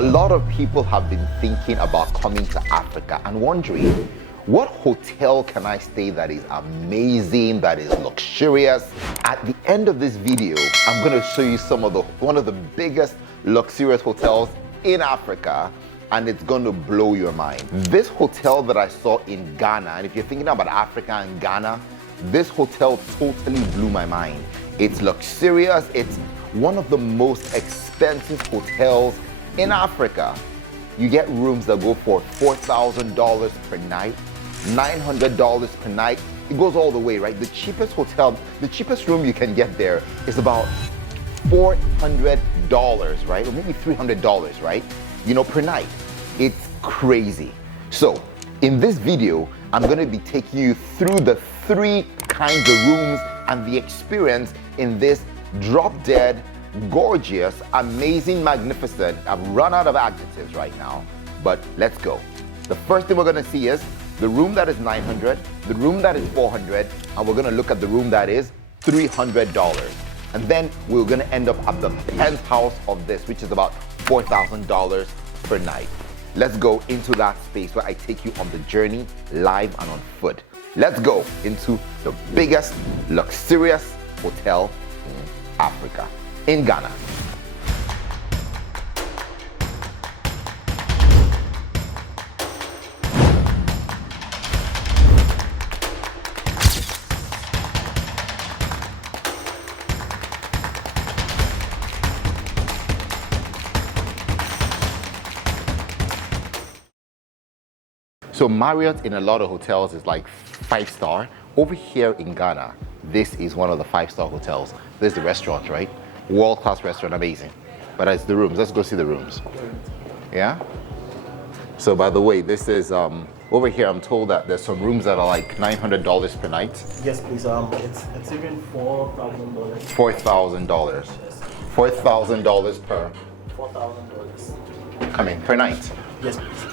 A lot of people have been thinking about coming to Africa and wondering, what hotel can I stay that is amazing, that is luxurious? At the end of this video, I'm going to show you one of the biggest luxurious hotels in Africa, and it's going to blow your mind. This hotel that I saw in Ghana, and if you're thinking about Africa and Ghana, this hotel totally blew my mind. It's luxurious. It's one of the most expensive hotels in Africa. You get rooms that go for $4,000 per night, $900 per night. It goes all the way, right? The cheapest hotel, the cheapest room you can get there is about $400, right? Or maybe $300, right? Per night. It's crazy. So in this video, I'm going to be taking you through the 3 kinds of rooms and the experience in this drop-dead, gorgeous, amazing, magnificent. I've run out of adjectives right now, but let's go. The first thing we're going to see is the room that is $900, the room that is $400, and we're going to look at the room that is $300. And then we're going to end up at the penthouse of this, which is about $4,000 per night. Let's go into that space where I take you on the journey live and on foot. Let's go into the biggest luxurious hotel in Africa, in Ghana. So Marriott in a lot of hotels is like 5-star. Over here in Ghana, this is one of the 5-star hotels. This is the restaurant, right? World-class restaurant, amazing. But it's the rooms. Let's go see the rooms. Yeah? So by the way, this is, over here I'm told that there's some rooms that are like $900 per night. Yes, please. It's even $4,000. $4,000. $4,000 per? $4,000. Come in, per night? Yes, please.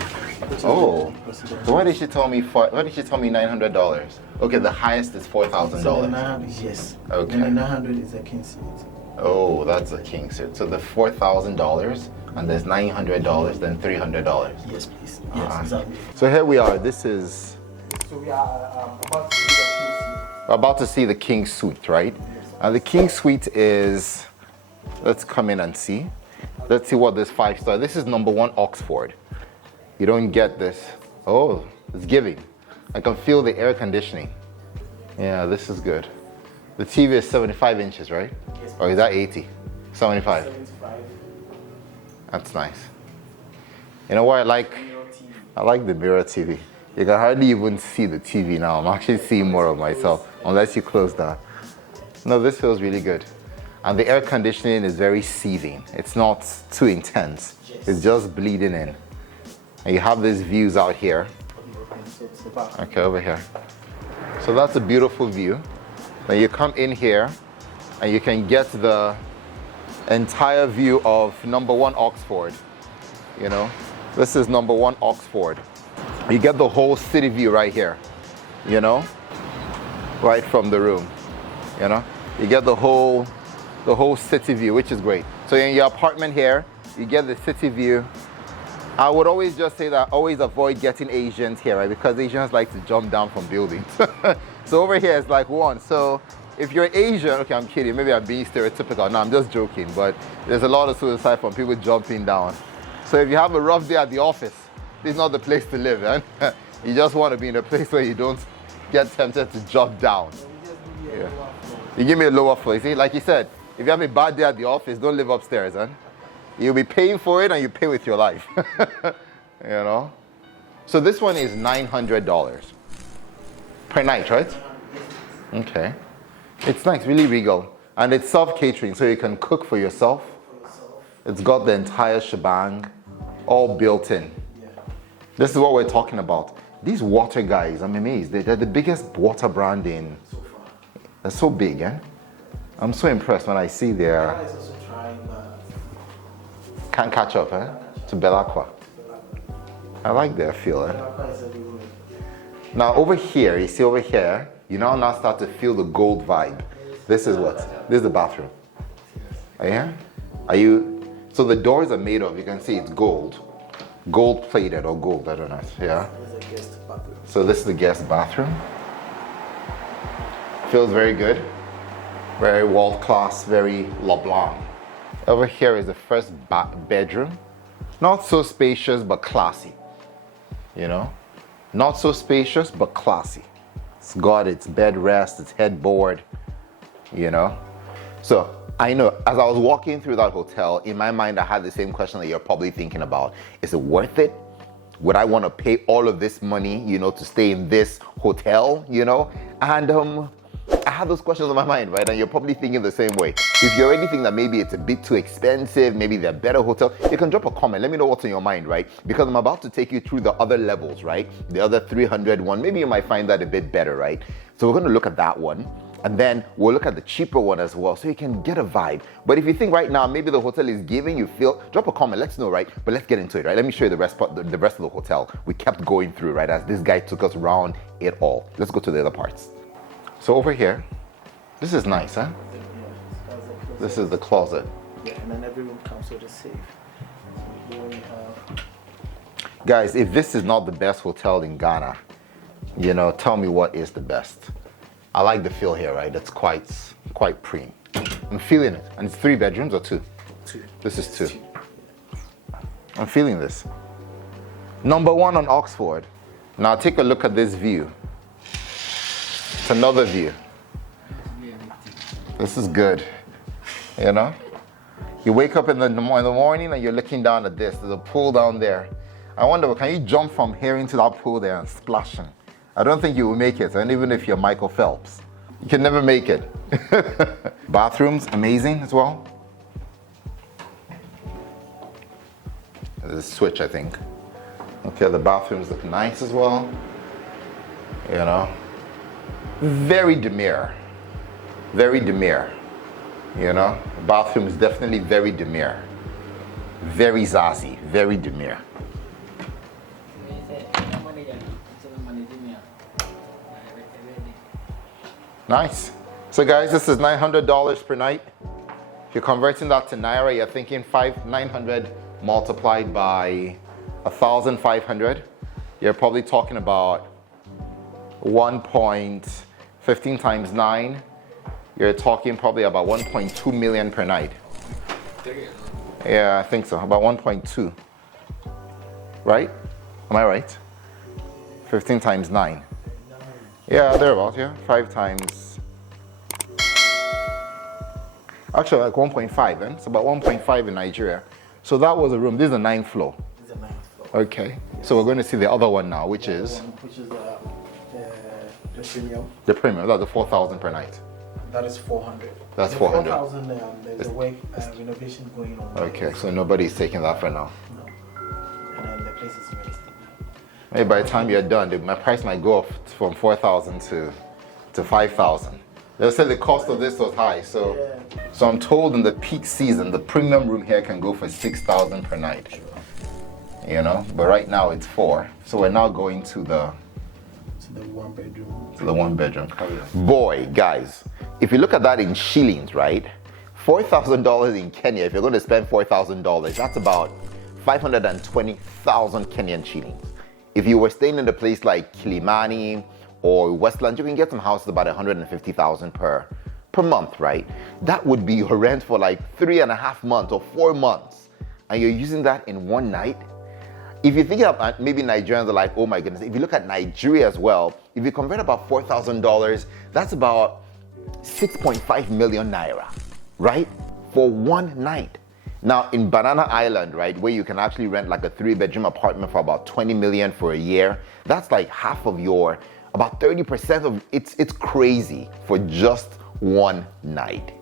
Oh, so why did she tell me $900? Okay, the highest is $4,000. So the 900, yes. Okay. And the 900 is a king suite. Oh, that's a king suite. So the $4,000, and there's $900, then $300. Yes, please. Yes, exactly. So here we are. This is. So we are about to see the king suite. We're about to see the king suite, right? Yes. And the king suite is. Let's come in and see. Let's see what this 5-star. This is number 1 Oxford. You don't get this. Oh, it's giving. I can feel the air conditioning. Yeah, this is good. The TV is 75 inches, right? Yes. Or is that 80? 75. 75. That's nice. You know what I like? I like the mirror TV. You can hardly even see the TV now. I'm actually seeing more of myself, unless you close that. No, this feels really good. And the air conditioning is very soothing. It's not too intense. Yes. It's just bleeding in. And you have these views out here. Okay, over here. So that's a beautiful view. Then you come in here and you can get the entire view of number 1 Oxford. This is number 1 Oxford. You get the whole city view right here, right from the room. You get the whole city view, which is great. So in your apartment here, you get the city view. I would always just say that always avoid getting Asians here, right? Because Asians like to jump down from buildings. So over here it's like 1. So if you're Asian, okay, I'm kidding. Maybe I'm being stereotypical. No, I'm just joking. But there's a lot of suicide from people jumping down. So if you have a rough day at the office, this is not the place to live, eh? You just want to be in a place where you don't get tempted to jump down. Yeah. You give me a lower floor. You see, like you said, if you have a bad day at the office, don't live upstairs, eh? You'll be paying for it and you pay with your life. So this one is $900 per night, right? Okay. It's nice, really regal. And it's self-catering, so you can cook for yourself. It's got the entire shebang, all built in. This is what we're talking about. These water guys, I'm amazed. They're the biggest water brand in. They're so big, eh? I'm so impressed when I see their. Can't catch up, eh? To Belacqua. I like their feel, eh? Now over here, you see over here, you now start to feel the gold vibe. This is what? This is the bathroom. Oh, yeah? So the doors are made of, you can see it's gold. Gold plated or gold, I don't know. Yeah. There's a guest bathroom. So this is the guest bathroom. Feels very good. Very world class, very LeBlanc. Over here is the first bedroom. Not so spacious, but classy. You know? Not so spacious, but classy. It's got its bed rest, its headboard, you know? So I know, as I was walking through that hotel, in my mind, I had the same question that you're probably thinking about. Is it worth it? Would I want to pay all of this money, you know, to stay in this hotel, you know? And I had those questions in my mind, right? And you're probably thinking the same way. If you're anything that maybe it's a bit too expensive, maybe they're better hotel, you can drop a comment. Let me know what's in your mind, right? Because I'm about to take you through the other levels, right? The other 300 one, maybe you might find that a bit better, right? So we're going to look at that one. And then we'll look at the cheaper one as well, so you can get a vibe. But if you think right now, maybe the hotel is giving you feel, drop a comment, let's know, right? But let's get into it, right? Let me show you the rest of the hotel. We kept going through, right? As this guy took us around it all. Let's go to the other parts. So over here, this is nice, huh? Yeah, This is the closet. Yeah, and then every room comes with a safe. So here we have. Guys, if this is not the best hotel in Ghana, you know, tell me what is the best. I like the feel here, right? It's quite preem. I'm feeling it. And it's 3 bedrooms or 2? 2. This is 2. I'm feeling this. Number 1 on Oxford. Now take a look at this view. It's another view. This is good, you know? You wake up in the morning and you're looking down at this. There's a pool down there. I wonder, can you jump from here into that pool there and splashing? I don't think you will make it, and even if you're Michael Phelps. You can never make it. Bathrooms, amazing as well. There's a switch, I think. Okay, the bathrooms look nice as well. You know? Very demure. Very demure. You know? The bathroom is definitely very demure. Very zazzy, very demure. Nice. So guys, this is $900 per night. If you're converting that to Naira, you're thinking 900 multiplied by 1,500. You're probably talking about 1.15 times 9. You're talking probably about 1.2 million per night. Yeah, I think so. About 1.2. Right? Am I right? 15 times 9. Yeah, thereabouts, yeah. 5 times. Actually, like 1.5, then. It's about 1.5 in Nigeria. So that was a room. This is the 9th floor. This is the 9th floor. Okay. So we're going to see the other one now, which is? Which is the premium. The premium. That's the 4,000 per night. That is 400. That's 400. 4,000, there's a work renovation going on. Okay, so nobody's taking that for now. No. And then the place is ready. Maybe by the time you're done, my price might go up from 4,000 to 5,000. They said the cost of this was high, so I'm told in the peak season, the premium room here can go for 6,000 per night. You know, but right now it's 4. So we're now going to the 1 bedroom. To the 1 bedroom. Boy, guys, if you look at that in shillings, right? $4,000 in Kenya, if you're going to spend $4,000, that's about 520,000 Kenyan shillings. If you were staying in a place like Kilimani or Westland, you can get some houses about 150,000 per month, right? That would be your rent for like 3.5 months or 4 months. And you're using that in one night. If you think about maybe Nigerians are like, oh my goodness, if you look at Nigeria as well, if you convert about $4,000, that's about 6.5 million Naira, right? For one night. Now in Banana Island, right, where you can actually rent like a 3-bedroom apartment for about 20 million for a year, that's like half of your, about 30% of, it's crazy for just one night.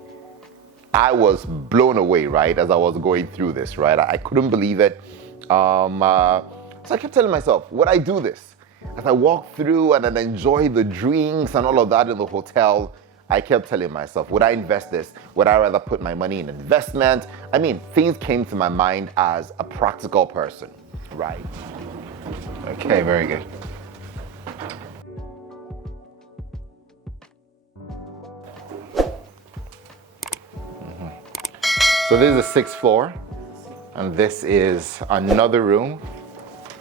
I was blown away, right, as I was going through this, right? I couldn't believe it. So I kept telling myself, would I do this? As I walked through and then enjoy the drinks and all of that in the hotel, I kept telling myself, would I invest this? Would I rather put my money in investment? I mean, things came to my mind as a practical person, right? Okay, very good. So this is the 6th floor. 6th And this is another room.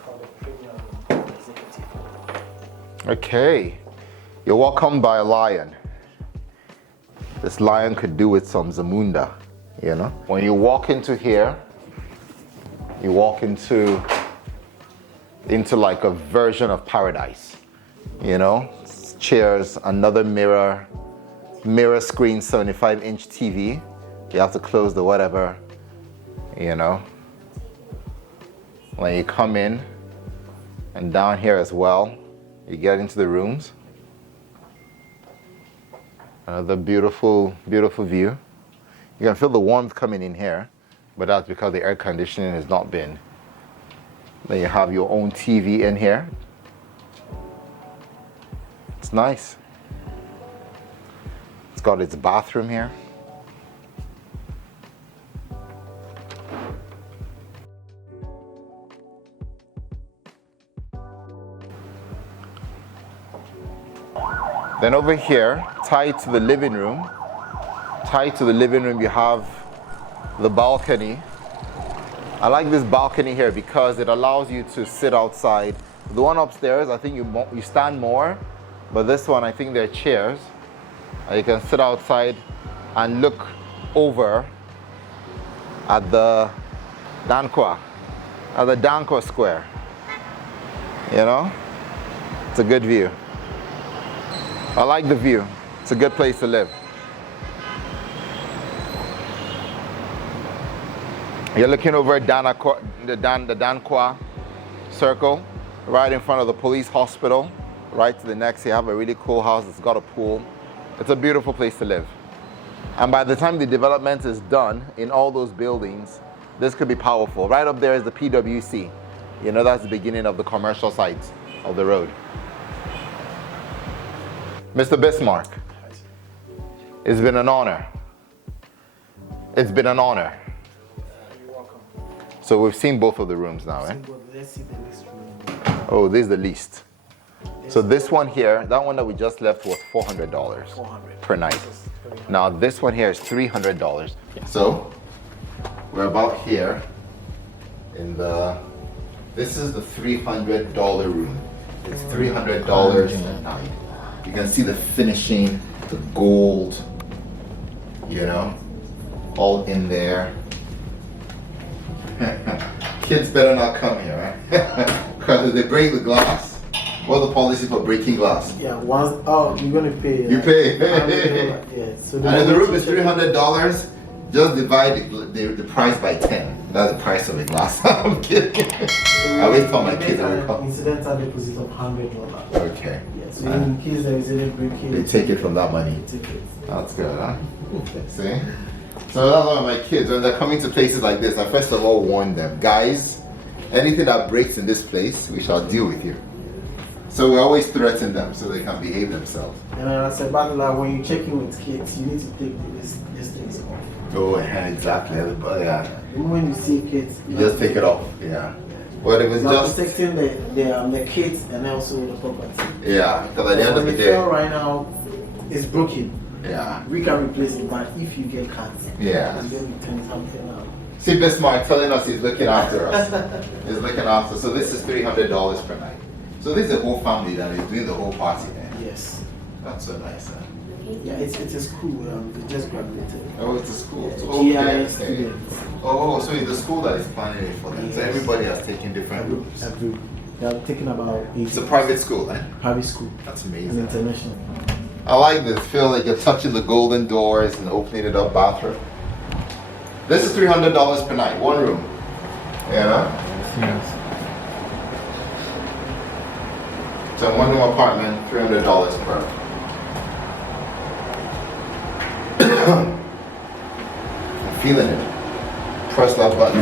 Called the premium executive. Okay. You're welcomed by a lion. This lion could do with some Zamunda, you know? When you walk into here, you walk into like a version of paradise, you know? Chairs, another mirror screen, 75-inch TV. You have to close the whatever, you know? When you come in, and down here as well, you get into the rooms. Another beautiful, beautiful view. You can feel the warmth coming in here, but that's because the air conditioning has not been. Then you have your own TV in here. It's nice. It's got its bathroom here. Then over here, tied to the living room, you have the balcony. I like this balcony here because it allows you to sit outside. The one upstairs, I think you stand more, but this one, I think there are chairs. You can sit outside and look over at the Dankwa Square. You know, it's a good view. I like the view. It's a good place to live. You're looking over at the Dankwa Circle, right in front of the police hospital. Right to the next, you have a really cool house that's got a pool. It's a beautiful place to live. And by the time the development is done in all those buildings, this could be powerful. Right up there is the PWC. You know, that's the beginning of the commercial side of the road. Mr. Bismarck, it's been an honor. It's been an honor. You're welcome. So we've seen both of the rooms now, eh? Let's see the next room. Oh, this is the least. So this one here, that one that we just left was $400 $400 per night. Now this one here is $300. So we're about here in this is the $300 room. It's $300 a night. You can see the finishing, the gold, you know, all in there. Kids better not come here, right? Because if they break the glass, what's the policy for breaking glass? Yeah, you're gonna pay. You pay. Yeah, so And if the room is $300, just divide the price by 10. That's the price of a glass. I'm kidding. I always tell my kids I come. Incidental deposit of $100. Okay. Yeah, so in case there is any breaking, They take it from that money. take it. That's good, huh? See? So that's why my kids, when they're coming to places like this, I first of all warn them, guys, anything that breaks in this place, we shall deal with you. So we always threaten them so they can behave themselves. And as a battler, when you check in with kids, you need to take this things off. Oh, yeah, exactly. Yeah. The moment you see kids, You just take it off. Yeah. But if it's you're just protecting the kids and also the property. yeah, because at the end of the When the day, file right now is broken, yeah. we can replace it, but if you get cut, Yeah. and then we turn something out. See, Bismarck telling us he's looking after us. He's looking after. So this is $300 per night. So this is a whole family that is doing the whole party there. Yes. That's so nice, huh? Yeah, it's a school. They just graduated. Oh, it's a school. It's a Okay, GIS okay. students. Oh, so it's the school that is planning it for them. So Yes. everybody has taken different rooms. They are taking about 8. It's a private school, eh? private school. That's And amazing. international. I like this. Feel like you're touching the golden doors and opening it up bathroom. This is $300 per night, one room. You know? Yes. So one room apartment, $300 per. I'm feeling it. Press that button.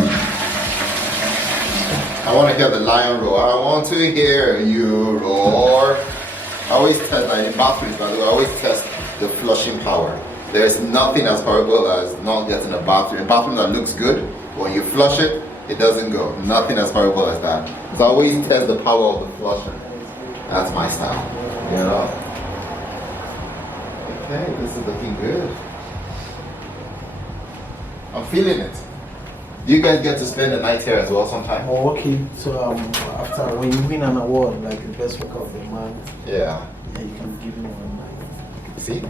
I want to hear the lion roar. I want to hear you roar. I always test, like in bathrooms, by the way, I always test the flushing power. There's nothing as horrible as not getting a bathroom that looks good. When you flush it, it doesn't go. Nothing as horrible as that. So I always test the power of the flusher. That's my style, you know? Okay, this is looking good. I'm feeling it. Do you guys get to spend the night here as well sometime? Oh, okay. So after when you win an award like the best worker of the month, Yeah. yeah, you can give me one night. See?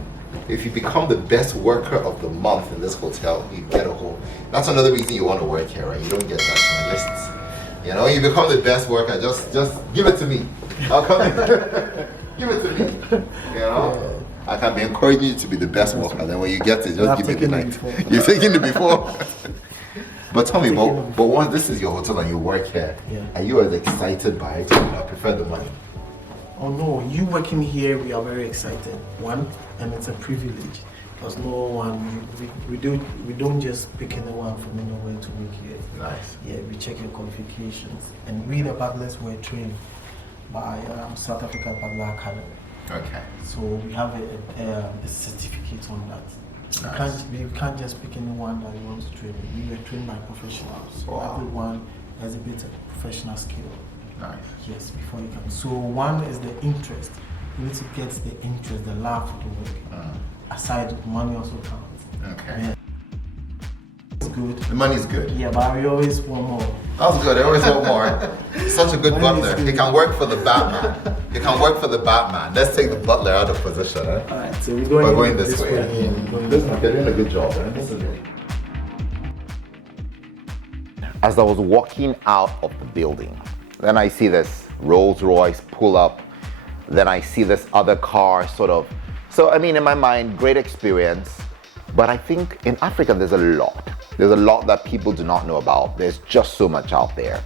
If you become the best worker of the month in this hotel, you get a whole. That's another reason you want to work here, right? You don't get that on lists. You know, you become the best worker, just give it to me. I'll come in. Give it to me. You know? I can be encouraging you to be the best worker. Then when you get it, just give me the night. You've taken it before. But tell me, but once this is your hotel and you work here, are you as excited by it? I prefer the money. Oh no, you working here, we are very excited. One, and it's a privilege. Because no one, we don't just pick anyone from anywhere to work here. Nice. Yeah, we check your qualifications. And we the partners were trained by South Africa Butler Academy. Okay. So we have a certificate on that. Nice. We can't just pick anyone that we want to train. We were trained by professionals. So wow. Everyone has a bit of professional skill. Nice. Yes, before you come. So one is the interest. You need to get the interest, the love for the work. Aside, money also counts. Okay. Yeah. It's good. The money's good. Yeah, but we always want more. That's good. I always want more. Such a good butler. He can work for the Batman. He can work for the Batman. Let's take the butler out of position. Eh? All right, so we're going this way. Yeah, You're doing a good job. As I was walking out of the building, then I see this Rolls Royce pull up. Then I see this other car sort of. So, I mean, in my mind, great experience. But I think in Africa, there's a lot. There's a lot that people do not know about. There's just so much out there.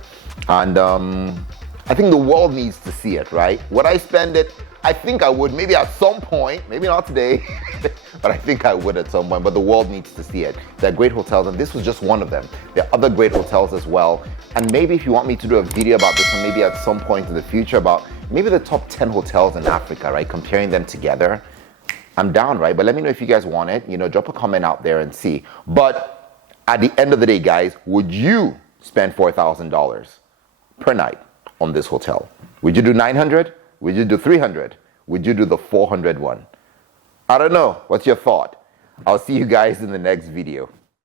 And I think the world needs to see it, right? Would I spend it? I think I would, maybe at some point, maybe not today, but I think I would at some point. But the world needs to see it. There are great hotels, and this was just one of them. There are other great hotels as well. And maybe if you want me to do a video about this, and maybe at some point in the future about maybe the top 10 hotels in Africa, right? Comparing them together. I'm down, right? But let me know if you guys want it. You know, drop a comment out there and see. But at the end of the day, guys, would you spend $4,000 per night on this hotel? Would you do 900? Would you do 300? Would you do the 400 one? I don't know. What's your thought? I'll see you guys in the next video.